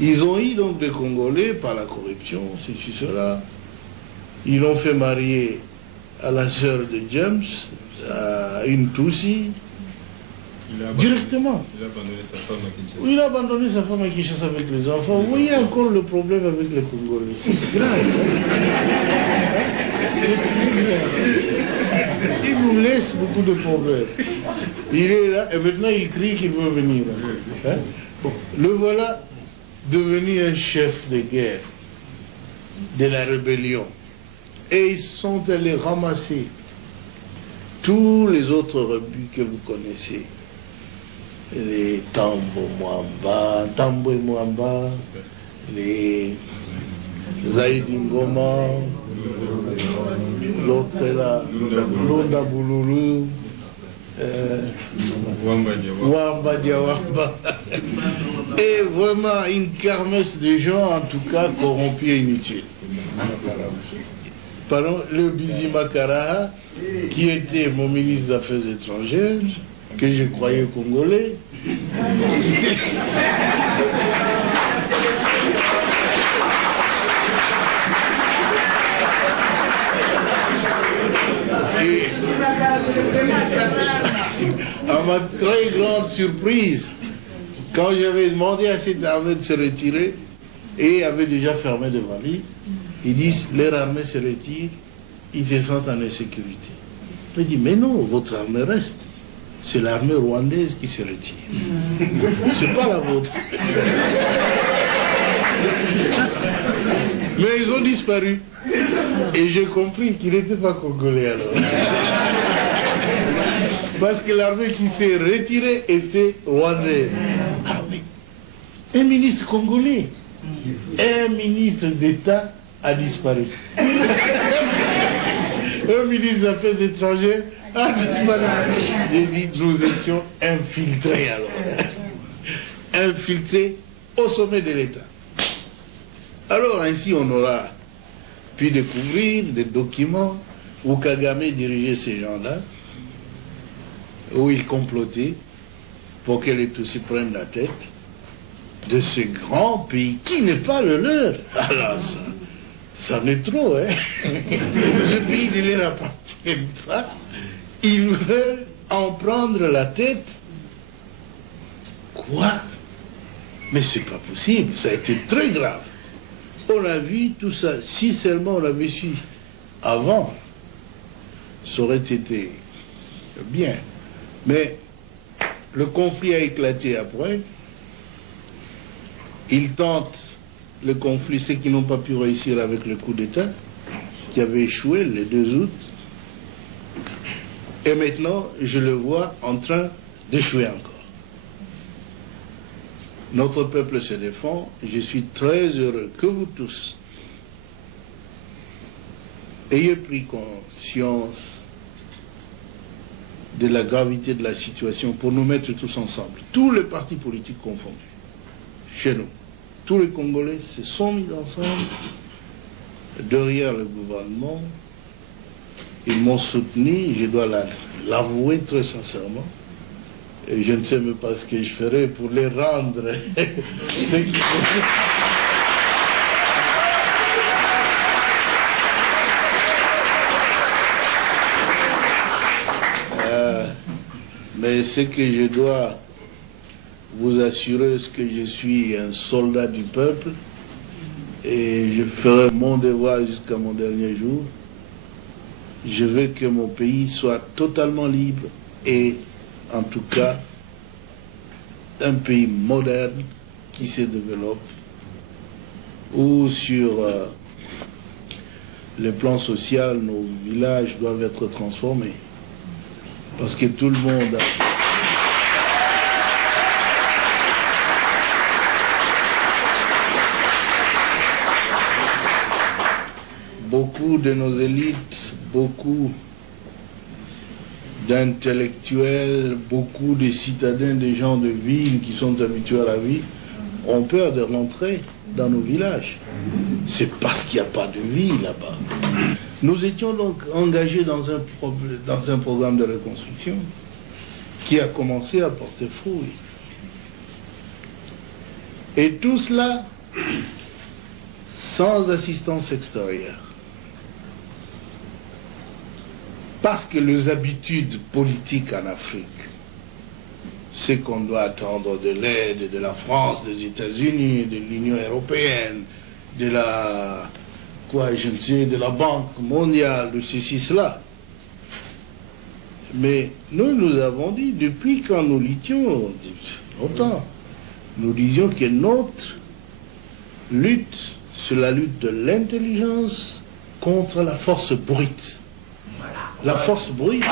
Ils ont eu donc des Congolais par la corruption, ceci, cela. Ils l'ont fait marier à la sœur de James, à une Tutsi, directement. Il a abandonné sa femme à Kinshasa. Oui, il a abandonné sa femme à Kinshasa avec les enfants. Vous voyez encore le problème avec les Congolais. C'est grave. Il nous laisse beaucoup de problèmes. Il est là et maintenant il crie qu'il veut venir. Hein? Bon, le voilà devenu un chef de guerre de la rébellion. Et ils sont allés ramasser tous les autres rebus que vous connaissez. Les Tambo et Mwamba, les Zaïdi Ngoma, l'autre est là, Londa Boululu, Wamba Diawamba. Et vraiment une kermesse de gens, en tout cas, corrompus et inutiles. Pardon, le Bizimakara, qui était mon ministre des Affaires étrangères, que je croyais congolais. Et à ma très grande surprise, quand j'avais demandé à cette armée de se retirer, et avait déjà fermé des valises, ils disent, leur armée se retire, ils se sentent en insécurité. Je dis, mais non, votre armée reste. C'est l'armée rwandaise qui se retire. C'est pas la vôtre. Mais ils ont disparu. Et j'ai compris qu'ils n'étaient pas congolais alors. Parce que l'armée qui s'est retirée était rwandaise. Ah oui. Un ministre congolais, un ministre d'État a disparu. Un ministre des Affaires étrangères a disparu. J'ai dit, nous étions infiltrés alors. Infiltrés au sommet de l'État. Alors ainsi on aura pu découvrir des documents où Kagame dirigeait ces gens-là, où il complotait pour que les Tutsis prennent la tête de ce grand pays qui n'est pas le leur. Alors ça en est trop, hein. Ce pays ne leur appartient pas. Ils veulent en prendre la tête. Quoi? Mais c'est pas possible, ça a été très grave. On a vu tout ça, si seulement on l'avait su avant, ça aurait été bien. Mais le conflit a éclaté après. Ils tentent le conflit, ceux qui n'ont pas pu réussir avec le coup d'État, qui avait échoué le 2 août. Et maintenant, je le vois en train d'échouer encore. Notre peuple se défend. Je suis très heureux que vous tous ayez pris conscience de la gravité de la situation pour nous mettre tous ensemble, tous les partis politiques confondus, chez nous. Tous les Congolais se sont mis ensemble derrière le gouvernement. Ils m'ont soutenu, je dois l'avouer très sincèrement. Et je ne sais même pas ce que je ferai pour les rendre. Mais ce que je dois vous assurer, c'est que je suis un soldat du peuple et je ferai mon devoir jusqu'à mon dernier jour. Je veux que mon pays soit totalement libre et en tout cas un pays moderne qui se développe, où sur le plan social, nos villages doivent être transformés. Parce que tout le monde a... Beaucoup de nos élites, beaucoup d'intellectuels, beaucoup de citadins, de gens de ville qui sont habitués à la vie, ont peur de rentrer dans nos villages. C'est parce qu'il n'y a pas de vie là-bas. Nous étions donc engagés dans un programme de reconstruction qui a commencé à porter fruit. Et tout cela sans assistance extérieure. Parce que les habitudes politiques en Afrique, c'est qu'on doit attendre de l'aide de la France, des États-Unis, de l'Union européenne, de la, de la Banque mondiale, de ceci, cela. Mais nous avons dit, depuis quand nous luttions, longtemps, nous disions que notre lutte, c'est la lutte de l'intelligence contre la force brute. La force brute,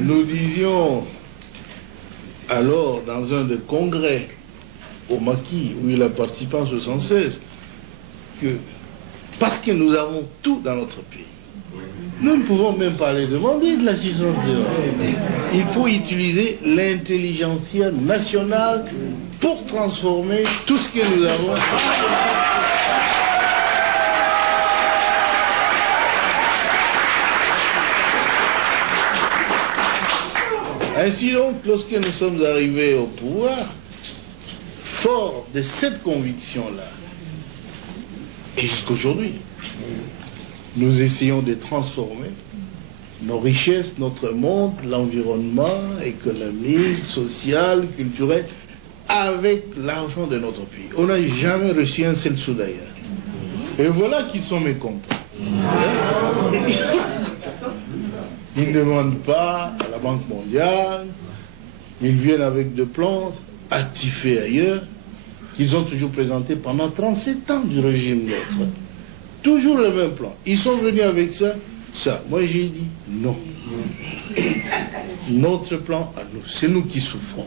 nous disions alors dans un des congrès au Maquis où il a participé en 1976 que parce que nous avons tout dans notre pays, nous ne pouvons même pas les demander de l'assistance de l'Europe. Il faut utiliser l'intelligentsia nationale pour transformer tout ce que nous avons. Ainsi donc, lorsque nous sommes arrivés au pouvoir, fort de cette conviction-là, et jusqu'aujourd'hui, nous essayons de transformer nos richesses, notre monde, l'environnement économique, social, culturel, avec l'argent de notre pays. On n'a jamais reçu un seul sou d'ailleurs. Et voilà qu'ils sont mécontents. Ils ne demandent pas à la Banque mondiale, ils viennent avec des plans actifés ailleurs, qu'ils ont toujours présentés pendant 37 ans du régime neutre. Toujours le même plan. Ils sont venus avec ça. Moi j'ai dit non. Notre plan à nous, c'est nous qui souffrons.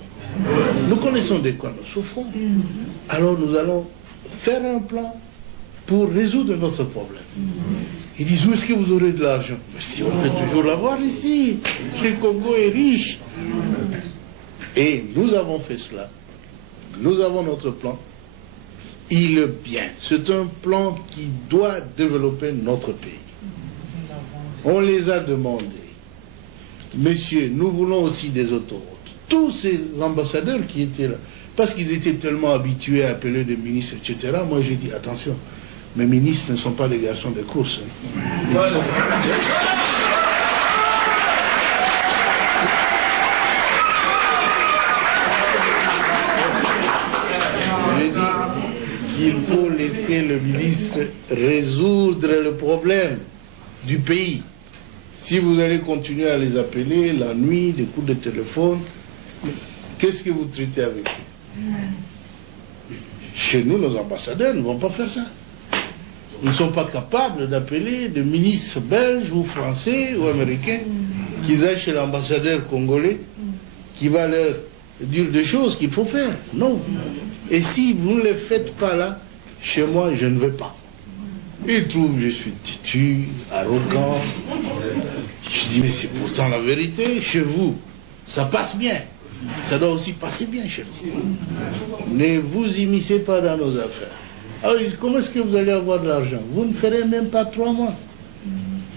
Nous connaissons de quoi nous souffrons. Alors nous allons faire un plan pour résoudre notre problème. Ils disent, où est-ce que vous aurez de l'argent? Si on peut toujours l'avoir ici. Le Congo est riche. Et nous avons fait cela. Nous avons notre plan. Il est bien. C'est un plan qui doit développer notre pays. On les a demandé. Messieurs, nous voulons aussi des autoroutes. Tous ces ambassadeurs qui étaient là, parce qu'ils étaient tellement habitués à appeler des ministres, etc., moi j'ai dit, attention, mes ministres ne sont pas des garçons de course. J'ai dit qu'il faut laisser le ministre résoudre le problème du pays. Si vous allez continuer à les appeler la nuit, des coups de téléphone, qu'est-ce que vous traitez avec eux? Chez nous, nos ambassadeurs ne vont pas faire ça. Ils ne sont pas capables d'appeler des ministres belges ou français ou américains qui aillent chez l'ambassadeur congolais qui va leur dire des choses qu'il faut faire. Non. Et si vous ne les faites pas là, chez moi, je ne veux pas. Ils trouvent que je suis têtu, arrogant. Je dis, mais c'est pourtant la vérité. Chez vous, ça passe bien. Ça doit aussi passer bien chez vous. Ne vous immiscez pas dans nos affaires. Alors, comment est-ce que vous allez avoir de l'argent? Vous ne ferez même pas 3 mois.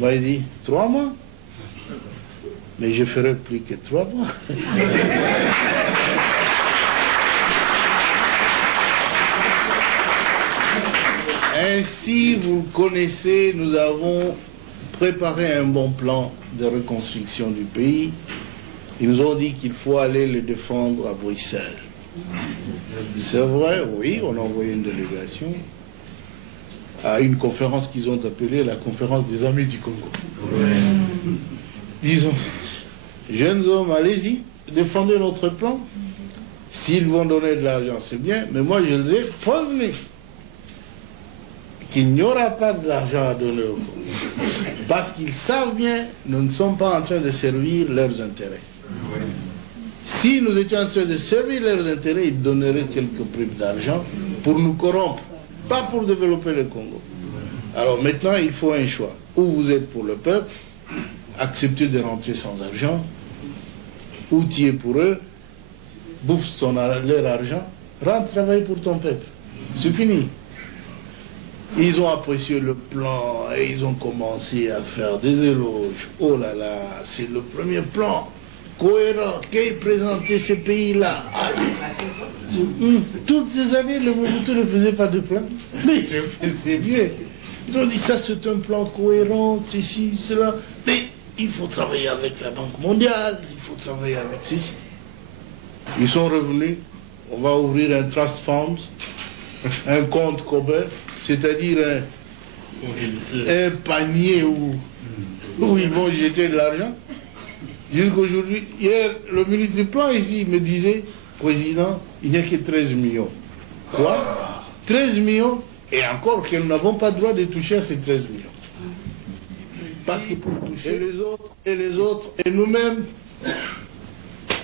Moi, il dit, 3 mois? Mais je ferai plus que 3 mois. Ainsi, vous le connaissez, nous avons préparé un bon plan de reconstruction du pays. Ils nous ont dit qu'il faut aller le défendre à Bruxelles. C'est vrai, oui, on a envoyé une délégation à une conférence qu'ils ont appelée la conférence des amis du Congo. Disons, jeunes hommes, allez-y, défendez notre plan. S'ils vont donner de l'argent, c'est bien, mais moi je les ai prévenus qu'il n'y aura pas de l'argent à donner au Congo. Parce qu'ils savent bien, nous ne sommes pas en train de servir leurs intérêts. Si nous étions en train de servir leurs intérêts, ils donneraient quelques primes d'argent pour nous corrompre, pas pour développer le Congo. Alors maintenant, il faut un choix. Ou vous êtes pour le peuple, acceptez de rentrer sans argent, ou tu es pour eux, bouffe leur argent, rentre travailler pour ton peuple. C'est fini. Ils ont apprécié le plan et ils ont commencé à faire des éloges. Oh là là, c'est le premier plan cohérent qu'aient présenté ces pays-là. Toutes ces années, le Mobutu ne faisait pas de plan. Mais il le faisait bien. Ils ont dit ça, c'est un plan cohérent, ceci, cela. Mais il faut travailler avec la Banque mondiale, il faut travailler avec ceci. Ils sont revenus. On va ouvrir un trust fund, un compte commun, c'est-à-dire un panier où ils vont jeter de l'argent. Jusqu'aujourd'hui, hier, le ministre du Plan ici me disait, Président, il n'y a que 13 millions. Quoi? 13 millions, et encore que nous n'avons pas le droit de toucher à ces 13 millions. Parce que pour toucher les autres, et nous-mêmes,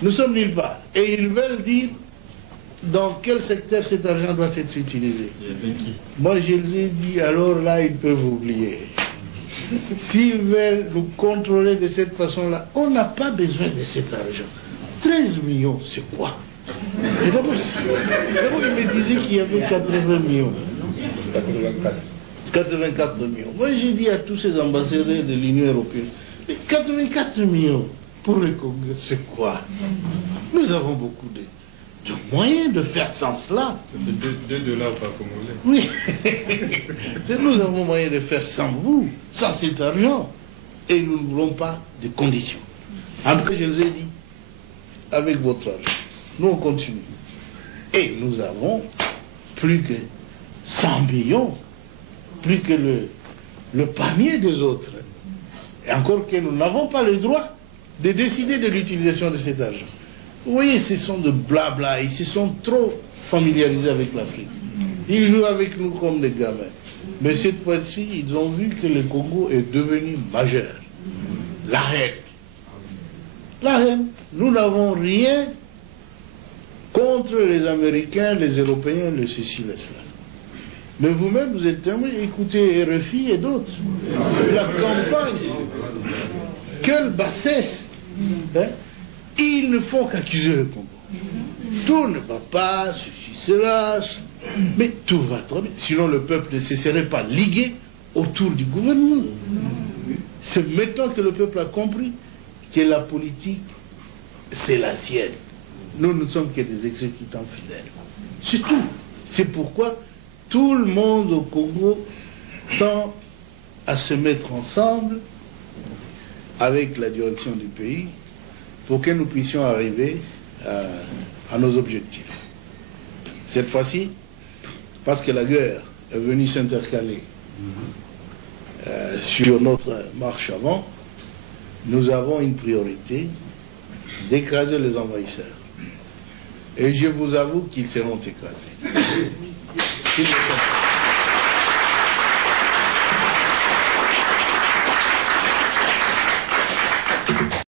nous sommes nulle part. Et ils veulent dire dans quel secteur cet argent doit être utilisé. Moi, je les ai dit, alors là, ils peuvent oublier. S'ils veulent nous contrôler de cette façon-là, on n'a pas besoin de cet argent. 13 millions, c'est quoi? Et d'abord, il me disait qu'il y avait 80 millions. 84 millions. Moi, j'ai dit à tous ces ambassadeurs de l'Union européenne, mais 84 millions pour le Congo, c'est quoi? Nous avons beaucoup de moyens de faire sans cela. C'est 2 $ par Congolais. Oui. Nous avons moyen de faire sans vous, sans cet argent. Et nous ne voulons pas de conditions. En tout cas, je vous ai dit, avec votre argent, nous on continue. Et nous avons plus que 100 millions, plus que le panier des autres. Et encore que nous n'avons pas le droit de décider de l'utilisation de cet argent. Vous voyez, ce sont de blabla, ils se sont trop familiarisés avec l'Afrique. Ils jouent avec nous comme des gamins. Mais cette fois-ci, ils ont vu que le Congo est devenu majeur. La reine. La reine. Nous n'avons rien contre les Américains, les Européens, les ceci, les cela. Mais vous-même, vous êtes témoin, écoutez RFI et d'autres. La campagne. Quelle bassesse. Hein? Ils ne font qu'accuser le Congo. Tout ne va pas, ceci, cela, mais tout va très bien. Sinon, le peuple ne se serait pas ligué autour du gouvernement. C'est maintenant que le peuple a compris que la politique, c'est la sienne. Nous ne sommes que des exécutants fidèles. C'est tout. C'est pourquoi tout le monde au Congo tend à se mettre ensemble avec la direction du pays pour que nous puissions arriver à nos objectifs. Cette fois-ci, parce que la guerre est venue s'intercaler sur notre marche avant, nous avons une priorité d'écraser les envahisseurs. Et je vous avoue qu'ils seront écrasés. Ils ne sont pas.